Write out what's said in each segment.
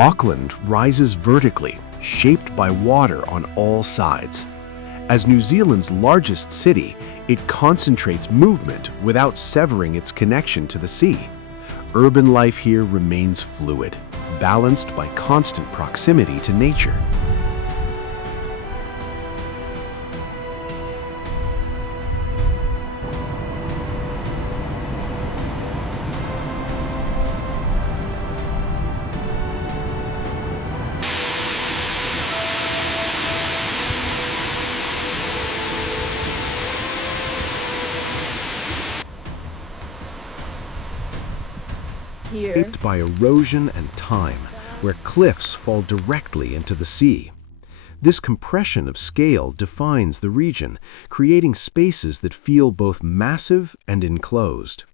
Auckland rises vertically, shaped by water on all sides. As New Zealand's largest city, it concentrates movement without severing its connection to the sea. Urban life here remains fluid, balanced by constant proximity to nature. Shaped by erosion and time, where cliffs fall directly into the sea. This compression of scale defines the region, creating spaces that feel both massive and enclosed.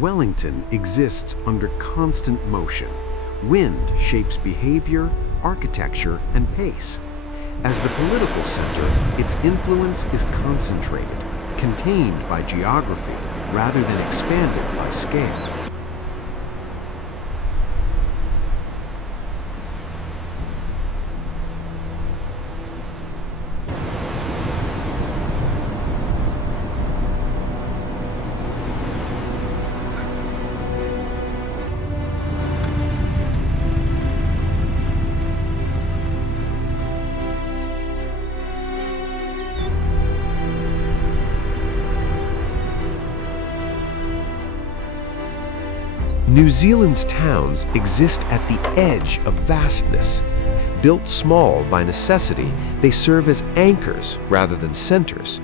Wellington exists under constant motion. Wind shapes behavior, architecture, and pace. As the political center, its influence is concentrated, contained by geography rather than expanded by scale. New Zealand's towns exist at the edge of vastness. Built small by necessity, they serve as anchors rather than centers.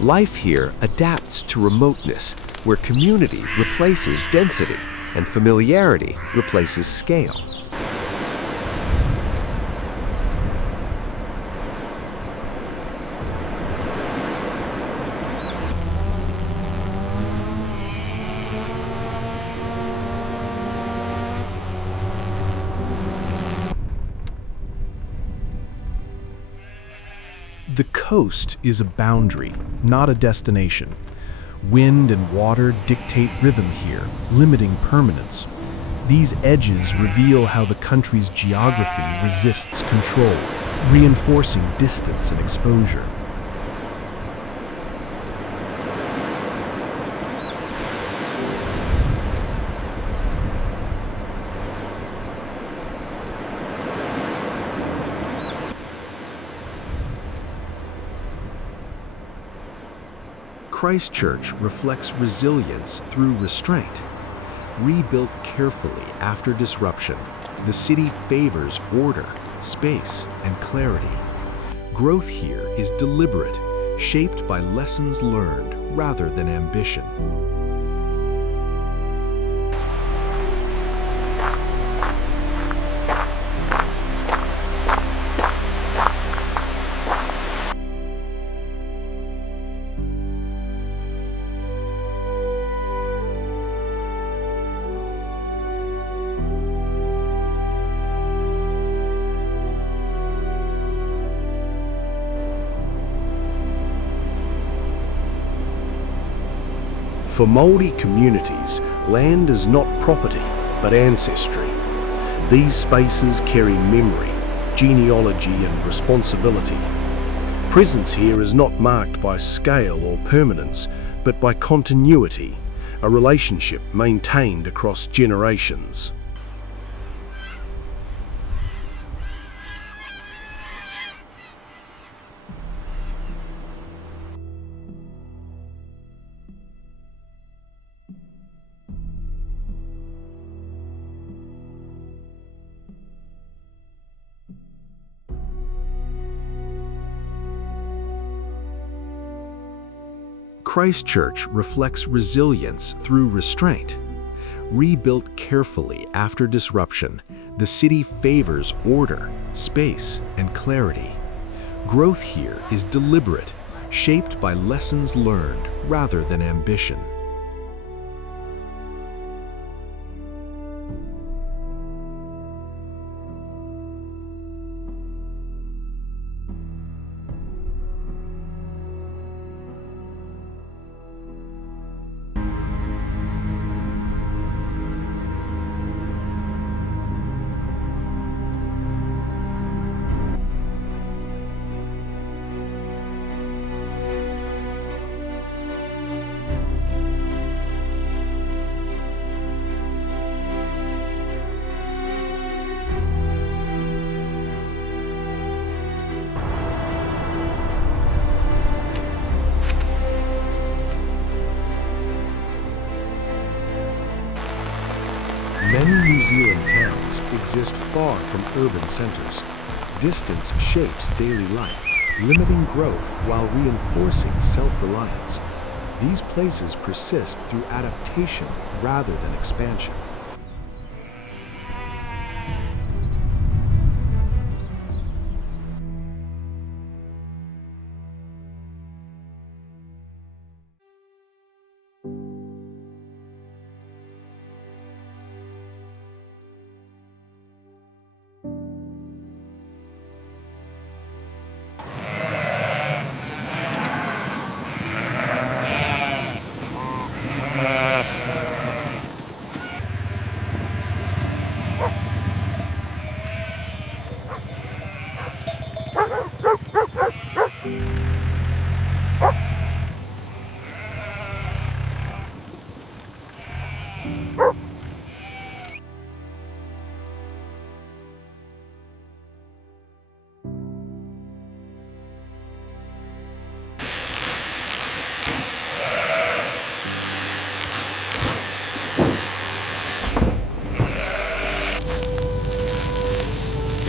Life here adapts to remoteness, where community replaces density and familiarity replaces scale. The coast is a boundary, not a destination. Wind and water dictate rhythm here, limiting permanence. These edges reveal how the country's geography resists control, reinforcing distance and exposure. Christchurch reflects resilience through restraint. Rebuilt carefully after disruption, the city favors order, space, and clarity. Growth here is deliberate, shaped by lessons learned rather than ambition. For Māori communities, land is not property, but ancestry. These spaces carry memory, genealogy, and responsibility. Presence here is not marked by scale or permanence, but by continuity, a relationship maintained across generations. Christchurch reflects resilience through restraint. Rebuilt carefully after disruption, the city favors order, space, and clarity. Growth here is deliberate, shaped by lessons learned rather than ambition. Many New Zealand towns exist far from urban centers. Distance shapes daily life, limiting growth while reinforcing self-reliance. These places persist through adaptation rather than expansion.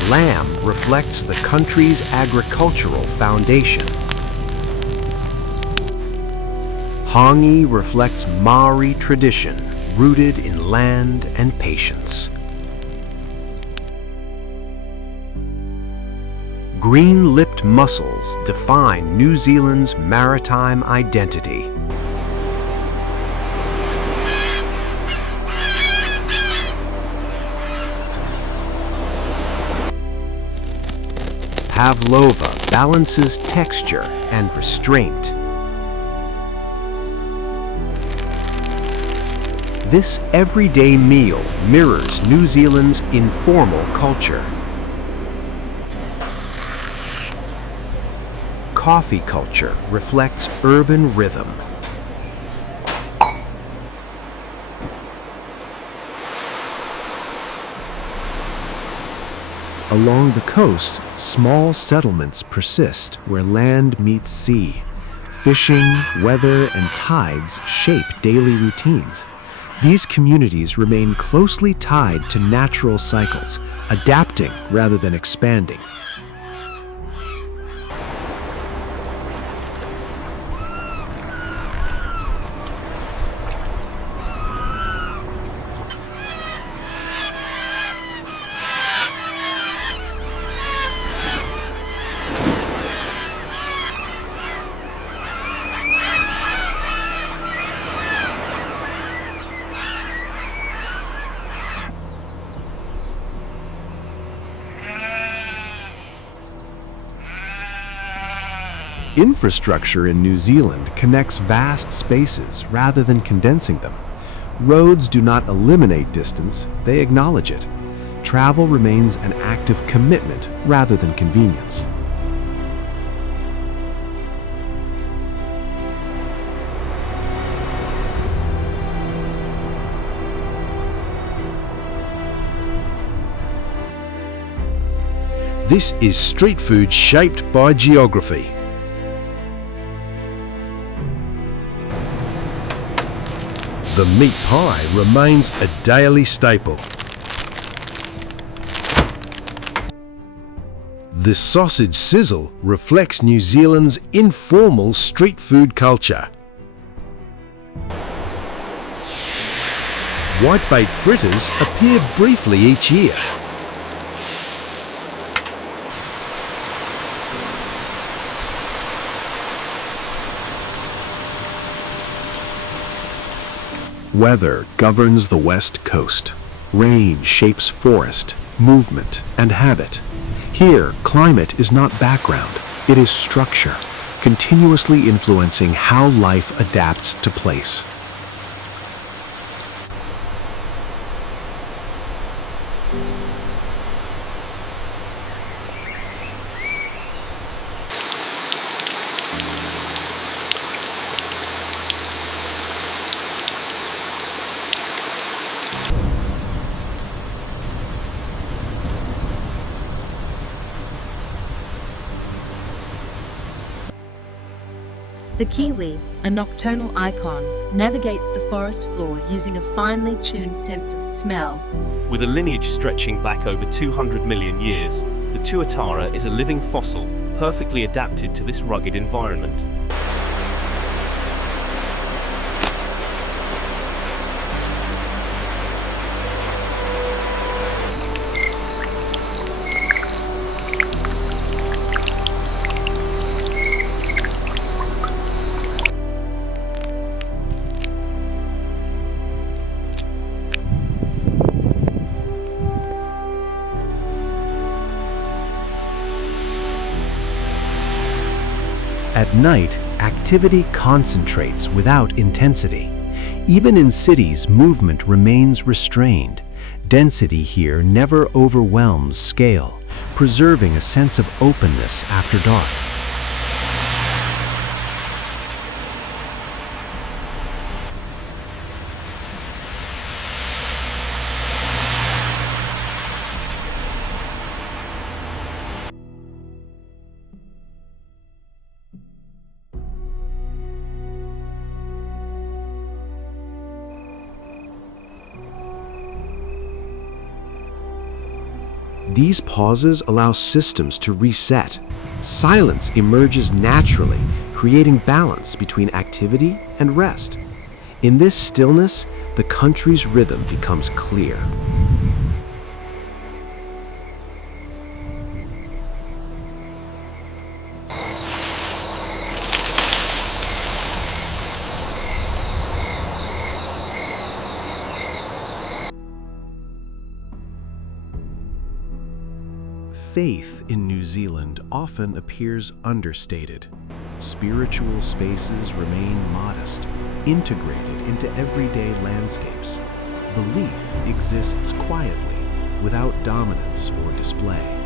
Lamb reflects the country's agricultural foundation. Hangi reflects Maori tradition, rooted in land and patience. Green-lipped mussels define New Zealand's maritime identity. Pavlova balances texture and restraint. This everyday meal mirrors New Zealand's informal culture. Coffee culture reflects urban rhythm. Along the coast, small settlements persist where land meets sea. Fishing, weather, and tides shape daily routines. These communities remain closely tied to natural cycles, adapting rather than expanding. Infrastructure in New Zealand connects vast spaces rather than condensing them. Roads do not eliminate distance, they acknowledge it. Travel remains an act of commitment rather than convenience. This is street food shaped by geography. The meat pie remains a daily staple. The sausage sizzle reflects New Zealand's informal street food culture. Whitebait fritters appear briefly each year. Weather governs the west coast. Rain shapes forest, movement, and habit. Here, climate is not background, it is structure, continuously influencing how life adapts to place. The kiwi, a nocturnal icon, navigates the forest floor using a finely tuned sense of smell. With a lineage stretching back over 200 million years, the tuatara is a living fossil, perfectly adapted to this rugged environment. At night, activity concentrates without intensity. Even in cities, movement remains restrained. Density here never overwhelms scale, preserving a sense of openness after dark. These pauses allow systems to reset. Silence emerges naturally, creating balance between activity and rest. In this stillness, the country's rhythm becomes clear. Faith in New Zealand often appears understated. Spiritual spaces remain modest, integrated into everyday landscapes. Belief exists quietly, without dominance or display.